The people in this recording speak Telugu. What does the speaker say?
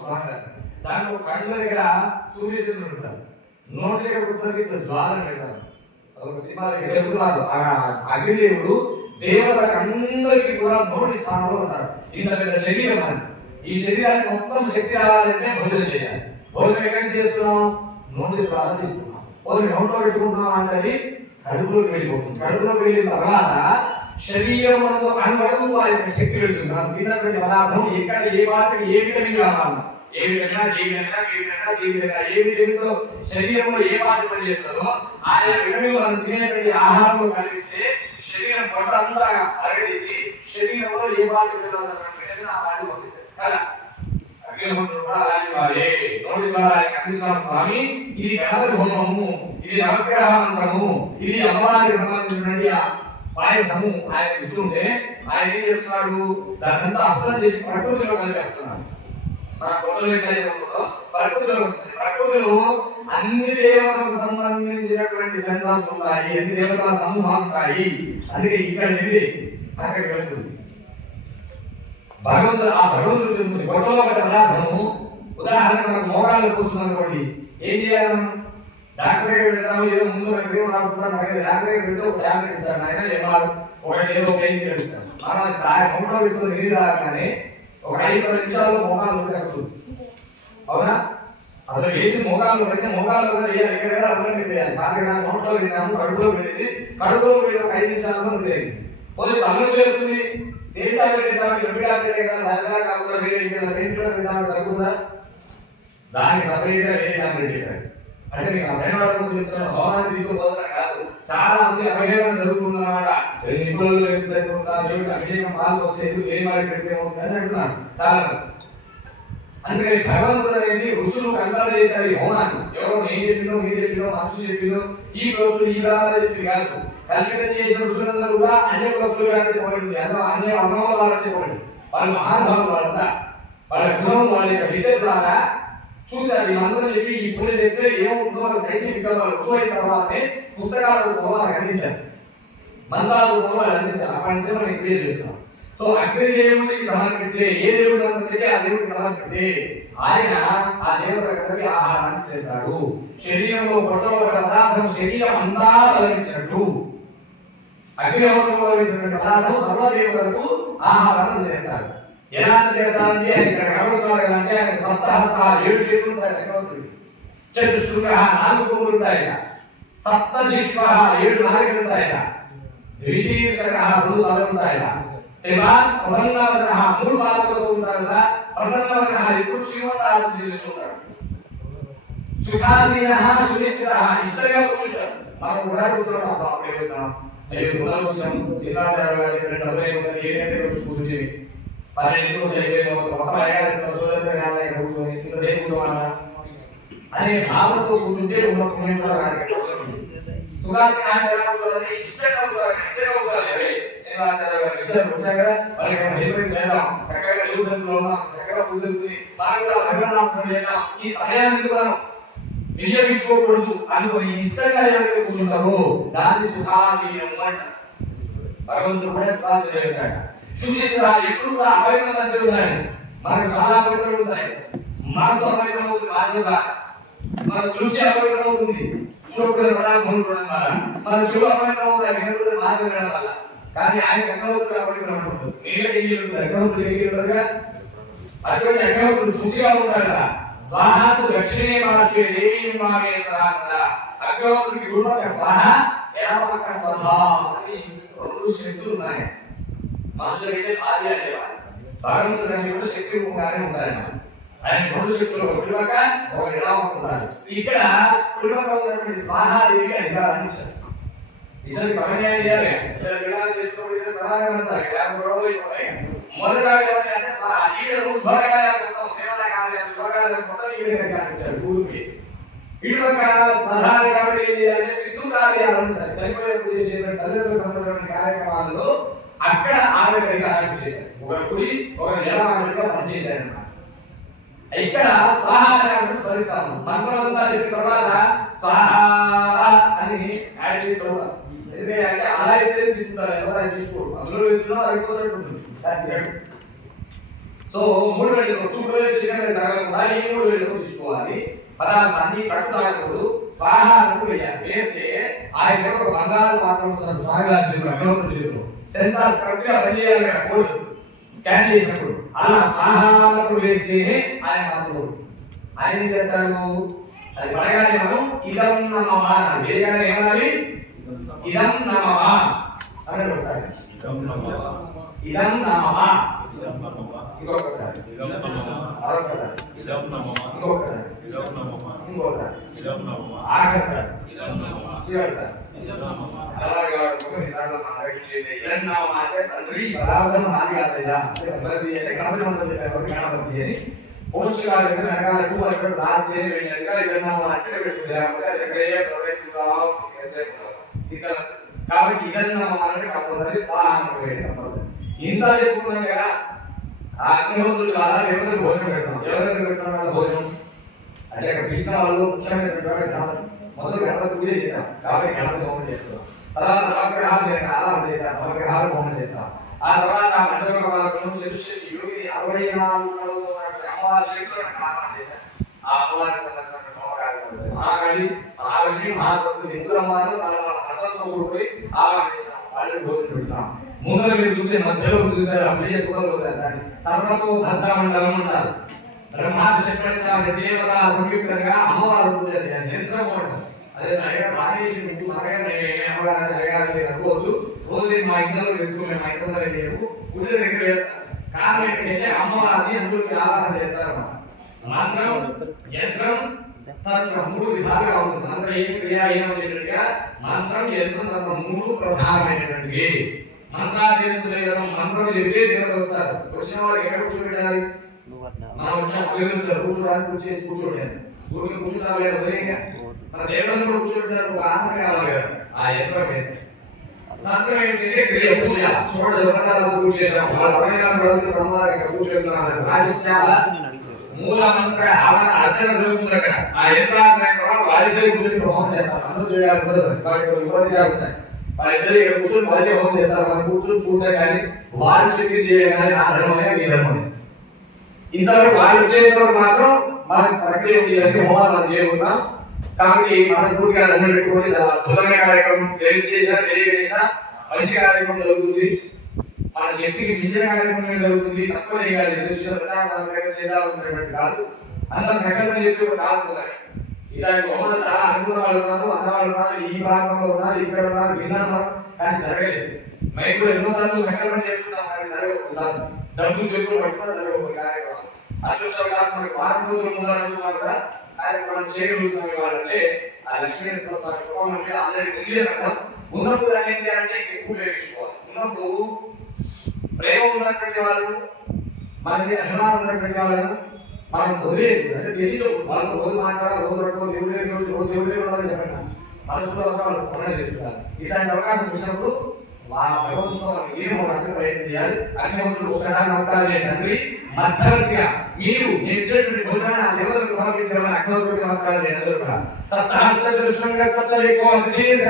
స్వామి గారు దాంట్లో ఒక దగ్గర సూర్యచంద్రుడు ఉంటారు. నోటి దగ్గర కూర్చొని ఇట్లా జ్వాల పెడతారు. ఒక సినిమాలకి చెబుతున్నారు అగ్నిదేవుడు దేవతలకు అందరికీ కూడా నోటి స్థానంలో ఉంటారు. ఇంత పెద్ద శరీరం అది. ఈ శరీరానికి మొత్తం శక్తి రావాలంటే భోజనం చేయాలి. భోజనం ఎక్కడి నుంచి చేస్తున్నాం? నోటి ద్వారా తీసుకున్నాం భోజనం నోట్లో పెట్టుకుంటున్నాం అంటే అది కడుపులోకి వెళ్ళిపోతుంది. కడుపులోకి వెళ్ళిన తర్వాత శరీరములకు అనువడము వారికి శక్తి వెళ్తుంది మనం తిన్నటువంటి పదార్థం ఎక్కడ ఏ పాత్రకి ఏ విటమిన్ కావాలి? ఏ విధంగా ఏ విధంగా ఏ విధంగా ఏ విధంగా ఏ విటమిన్తో శరీరంలో ఏ పాత్ర పనిచేస్తుందో ఆయా విటమిన్ మనం తినేటువంటి ఆహారంలో కలిపిస్తే శరీరం పొట్ట అంతా అరగదీసి శరీరంలో ఏ పాత్ర విటమిన్ ఆ పాత్ర పంపిస్తుంది కదా? స్వామి ఇది గణపతి హోమము ఇది నవగ్రహ మంత్రము ఇది అమ్మవారికి సంబంధించినటువంటి పాయసము ఆయన ఇస్తుంటే ఆయన ఏం చేస్తున్నాడు? దానంతా అర్థం చేసి ప్రకృతిలో కలిపేస్తున్నాడు. మన కొమ్మలు ప్రకృతిలో ప్రకృతిలో అన్ని దేవతలకు సంబంధించినటువంటి సెన్సార్స్ ఉన్నాయి అన్ని దేవతల సమూహాలు ఉంటాయి. అందుకే ఇక్కడ ఇది అక్కడికి వెళ్తుంది. భగవంతుడు ఆ భగవంతుడు చెబుతుంది గొడవలో పడ్డ పదార్థము ఉదాహరణకు మనకు మోడాలు కూర్చుంది అనుకోండి ఏం చేయాలి మనం? డాక్టర్ వెళ్తాము ఏదో ముందు క్రీమ్ డాక్టర్ వెళ్తే ఒక టాబ్లెట్ ఇస్తాడు ఆయన ఏమాడు ఏదో పెయిన్ కిల్లర్ మనం రాగానే ఒక ఐదు పది నిమిషాల్లో మోకాలు అవునా అసలు ఏది మోకాలు పడితే మోకాలు ఎక్కడైనా అర్థం వేయాలి కాకపోతే నోట్లో వేసాము కడుపులో వెళ్ళేది కడుపులో వెళ్ళి ఒక ఐదు నిమిషాల్లో ఉండేది కొంచెం తల్లు వేస్తుంది దేని డాక్టర్ వేద్దాం ఎప్పుడు డాక్టర్ కదా సరదా కాకుండా వేరే ఇంకేదైనా పెయిన్ తగ్గుతుందా దానికి సపరేట్గా వేరే టాబ్లెట్ చెప్పాడు అంటే మీకు అర్థం కావడం హోమాన్ని కాదు. చాలా మంది అభిషేకం జరుగుతున్నమాట రెండు నిపుణులు వేస్తే దేవుడికి అభిషేకం పాలు వస్తే ఎందుకు వేరే పెడితే అని చాలా అందుకని భగవంతుడు అనేది ఋషులు కంగారు చేశారు. ఈ హోమాన్ని. ఎవరో నేను చెప్పినో మీరు చెప్పినో మనసు చెప్పినో ఈ కులతులు ఈ గ్రామాలు చెప్పి కాదు. కల్పితం చేసిన ఋషులందరూ కూడా అన్య కానీ పోయింది అదో అన్య అన్నమ వాళ్ళని చెప్పబడింది వాళ్ళు మహానుభావులు వాళ్ళంతా. వాళ్ళ గుణం వాళ్ళ యొక్క విద్య ద్వారా చూశారు వీళ్ళందరూ చెప్పి ఈ పూజ చేస్తే ఏమవుతుందో వాళ్ళ సైంటిఫిక్ వాళ్ళు రుజువైన తర్వాతే పుస్తకాల రూపంలో మనకు అందించారు మంత్రాల రూపంలో అందించారు అప్పటి నుంచి మనం క్రియేట్ చేస్తున్నాం. సో అగ్ని దేవుడికి సమర్పిస్తే ఏ దేవుడు అందరికీ ఆ దేవుడికి సమర్పిస్తే ఆయన ఆ దేవతలందరికీ ఆహారాన్ని చేస్తాడు. శరీరంలో పొట్టలో పదార్థం శరీరం అంతా తొలగించినట్టు. అగ్నిహోత్రంలో వేసినటువంటి పదార్థం సర్వదేవతలకు ఆహారాన్ని చేస్తాడు ఎలా చేస్తాడంటే ఆయన ఇక్కడ కనబడుతున్నాడు కదా అంటే ఆయన సప్తహస్త ఏడు చేతులు ఉంటాయి అగ్నిహోత్రుడికి చతుశృంగ నాలుగు కొమ్ములు ఉంటాయి సప్త జిహ్వ ఏడు నాలుగు ఉంటాయి రిషీర్షక రెండు తలలు ఉంటాయి త్రివాన్ ప్రసన్నవదన మూడు పాదలతో ఉంటారు కదా ప్రసన్నవదన ఎప్పుడు శ్రీమంతాలు చేస్తుంటారు సుఖాధీన సునిశ్చిత ఇష్టంగా కూర్చుంటారు మనం ఒకసారి కూర్చున్నాం అబ్బా, అప్పుడే కూర్చున్నాం అయ్యో గుణాలు కూర్చున్నాం చిన్నారాడు గారు చెప్పిన డబ్బులు ఏముంది ఏదైతే వచ్చి కూర్చుంటే పన్నెండు రోజులు అయిపోయింది మొత్తం అయ్యారు సోదరు కూర్చొని ఇంతసేపు కూర్చోమన్నా అనే భావంతో కూర్చుంటే ఉన్న పుణ్యం కూడా ఇష్టంగా కూర్చోవాలి ఇష్టంగా కూర్చోవాలి చక్కగా ఉన్నాం చక్కగా మనం కూడా ఈ సమయానికి మనం వినియోగించుకోకూడదు అనుకుని ఇష్టంగా ఎవరైతే కూర్చుంటారో దాన్ని సుఖాసీనం అంట భగవంతుడు కూడా సుఖాసీనం సూచిస్తున్నా ఎప్పుడు కూడా అపవిత్రత జరుగుతాయి మనకు చాలా అపవిత్రలు ఉంటాయి. మనకు అపవిత్రం అవుతుంది మానవుగా మన దృష్టి అపవిత్రం అవుతుంది. చూడకూడని పదార్థం చూడడం వల్ల. మన చెడు అపవిత్రం అవుతాయి వినకూడని మార్గం వినడం వల్ల. కానీ ఆయన అగ్నవతుడు అపవిత్రం అనుకుంటుంది నీళ్ళకి ఉంటుంది అగ్నవతుడు నీళ్ళు అటువంటి అగ్నవతుడు శుచిగా స్వాహాకు దక్షిణే స్వాహ అని రెండు శక్తులు ఉన్నాయి. మనుషులైతే భార్య అనేవారు భగవంతుడు కూడా శక్తి రూపంగానే ఉండాలి. ఆయన రెండు శక్తులు ఒక పిలువక ఒక ఎడమక ఉంటున్నారు ఇక్కడ పిలువక ఉన్నటువంటి స్వాహాదేవిగా ఇలా అందించారు ఇతనికి చేయాలి. విడాలు చేసుకోవడం సమాధానం గొడవలు అయిపోతాయి అంటే స్వాహ. దేవాలయ కార్యాలు మొత్తం గురువుకి ఇటుపక్క ప్రధాన ఏం చేయాలంటే పితృ కార్యాలు తల్లిదండ్రులకు సంబంధించిన కార్యక్రమాల్లో అక్కడ ఆమె అధికారాన్ని చేశారు. ఒక కుడి ఒక నిలమాడిగా పనిచేశారు ఇక్కడ స్వాహాన్ని స్మరిస్తాము మంత్రం అంతా చెప్పిన తర్వాత స్వాహ అని యాడ్ చేసుకోవాలి ఎందుకంటే అలా అయితే తీసుకుంటారు. ఎవరైనా తీసుకోరు. అందులో వేస్తున్నా అయిపోతున్నట్టు సో మూడు వేలు చూడు వేలు చికెన్ తగ్గకుండా ఈ మూడు వేలు తీసుకోవాలి. పదార్థాన్ని కట్టు తాగకూడదు స్వాహ అంటూ వేయాలి. వేస్తే ఆ యొక్క బంగారు పాత్ర ఉంటుంది స్వామి వారి చేతిలో అగ్నిహోత్రుడి చేతిలో సెన్సార్ కరెక్ట్గా పనిచేయాలి కోడ్ స్కాన్ చేసినప్పుడు అలా స్వాహ అన్నప్పుడు వేస్తేనే ఆయన పాత్ర ఆయన ఏం చేస్తాడు అది పడగానే మనం ఇదం అనాలి. వేయగానే ఏమనాలి ఇదం నమమా అన్నాడు ఒకసారి ఇదం నమః ఇదం నమమా ఇదం నమః ఇంకొకసారి ఇదం నమః మరొకసారి ఇదం నమః ఇంకొకసారి ఇదం ఇదం ఇదం ఇదం అంటే తండ్రి పదార్థం నాది కాదయ్యా అంటే గణపతి కాబట్టి కంపల్సరీ ఇంత చెప్పుకున్నాం కదా భోజనం పెడతాం పెడతాం భోజనం అంటే అక్కడ పిలిచిన వాళ్ళు ముఖ్యమైనటువంటి మొదలు గణపతి పూజ చేశాం కాబట్టి గణపతి హోమం తర్వాత నవగ్రహాలు నేను ఆరాధన చేశాను నవగ్రహాలు హోమం చేశాను ఆ తర్వాత ఆ మండప వాళ్ళకు అరవై నాలుగు అమ్మవారి శక్తులను ఆరాధన ఆ అమ్మవారి సంబంధించిన మహాకాళి మహాలక్ష్మి మహాదస్తు ఇందులో అమ్మవారు వాళ్ళ వాళ్ళ హృదయంతో కూడుకొని వాళ్ళకి భోజనం పెడతాం ముందర మీరు చూస్తే మధ్యలో చూసారు అప్పుడే కూడా చూసారు దాన్ని సర్వతో భద్రమండలం అంటారు. బ్రహ్మాది శక్తి దేవత సంయుక్తంగా అమ్మవారు ఉంటుంది అది నిరంతరం ఉంటుంది అదే నగర మానేసి ముందు నగర నేను అమ్మగారు నగరాన్ని అనుకోవద్దు. రోజు నేను మా ఇంట్లో వేసుకుని మా ఇంట్లో లేవు గుడి దగ్గర వేస్తాను కారణం ఏంటంటే అమ్మవారిని అందులోకి ఆవాహన చేస్తారు మంత్రం యంత్రం తంత్రం మూడు విధాలుగా ఉంటుంది. మంత్రం ఏం క్రియ ఏమనేటట్టుగా మంత్రం యంత్రం తంత్రం మూడు ప్రధానమైనటువంటివి. మంత్రాధీనం మంత్రం చెప్పే దేవత వస్తారు. వచ్చిన వాళ్ళకి ఎక్కడ కూర్చోబెట్టాలి? మనం వచ్చిన కూర్చోడానికి కూర్చేసి కూర్చోండి ఊరికి కూర్చున్నావు లేదా వదిలేగా మన దేవుడు కూడా కూర్చోబెట్టారు ఒక ఆసన కావాలి కదా. ఆ యంత్రం వేసి. తంత్రం ఏంటంటే క్రియ పూజ. షోడశ వ్రతాలు పూజ చేసాం వాళ్ళ అరవై నాలుగు రోజులు బ్రహ్మాలు ఇక్కడ కూర్చోబెట్టున్నారు రాజశాల మూల మంత్ర ఆవరణ అర్చన జరుగుతుంది అక్కడ. ఆ యంత్రాన్ని కూడా వాళ్ళిద్దరు కూర్చొని హోమం చేస్తారు. అందరూ చేయాలి వాళ్ళకి ఉంటాయి. వాళ్ళిద్దరు ఇక్కడ కూర్చొని వాళ్ళే హోమం చేస్తారు. మనం కూర్చొని చూడడం కానీ వారు చెప్పింది చేయడం కానీ ధర్మమే మీ ధర్మమే. ఇంతవరకు వాళ్ళు మాత్రం మనకి ప్రక్రియ ఉంది ఇవన్నీ హోమాలు మనం చేయబోతున్నాం కాబట్టి మనస్ఫూర్తిగా అన్ని పెట్టుకోండి చాలా అద్భుతమైన కార్యక్రమం తెలిసి చేసినా మంచి కార్యక్రమం జరుగుతుంది. మన శక్తికి మించిన కార్యక్రమం జరుగుతుంది? తక్కువ చేయాలి ఎదురుగా చేయాలనుకునేటువంటి కాదు. అంత సంకల్పం చేస్తే కూడా కాదు ఇలాంటి హోమాలు చాలా అనుకున్న వాళ్ళు ఉన్నారు అన్నవాళ్ళు ఉన్నారు ఈ ప్రాంతంలో ఉన్నారు ఇక్కడ ఉన్నారు విన్నాను కానీ జరగలేదు. మేము కూడా ఎన్నో సార్లు సంకల్పం చేసుకున్నాం కానీ జరగదు డబ్బు చెప్పులు పట్టుకున్నా జరగకపోతే కార్యక్రమం. అదృష్టవశాత్తు మనకి వారం రోజుల ముందు అనుకున్నా చేయగలుగుతున్నాం వాళ్ళంటే ఆ లక్ష్మీ కృప మనకి ఆల్రెడీ ఉంది అర్థం. ఉన్నప్పుడు దాన్ని ఏంటి అంటే ఎక్కువ ఉపయోగించుకోవాలి. ఉన్నప్పుడు ప్రేమ ఉన్నటువంటి వాళ్ళు మనకి అభిమానం ఉన్నటువంటి వాళ్ళను మనం వదిలేదు అంటే తెలియదు వాళ్ళతో రోజు మాట్లాడాలి రోజు పట్టుకో దేవుడి రోజు రోజు చెప్పండి. మనసులో ఉన్న వాళ్ళ స్మరణ చేస్తున్నారు ఇలాంటి అవకాశం వచ్చినప్పుడు మా భగవంతుతో మనం ఏం అవడానికి ప్రయత్నం చేయాలి అగ్నివంతుడు ఒకసారి నమస్కారం తండ్రి మధ్యవర్తిగా మీరు నేను భోజనాన్ని ఆ దేవతలకు సమర్పించాలని అగ్నివంతుడికి నమస్కారం చేయండి అందరూ కూడా సప్తాహంత దృష్టంగా తత్తలికో అశేష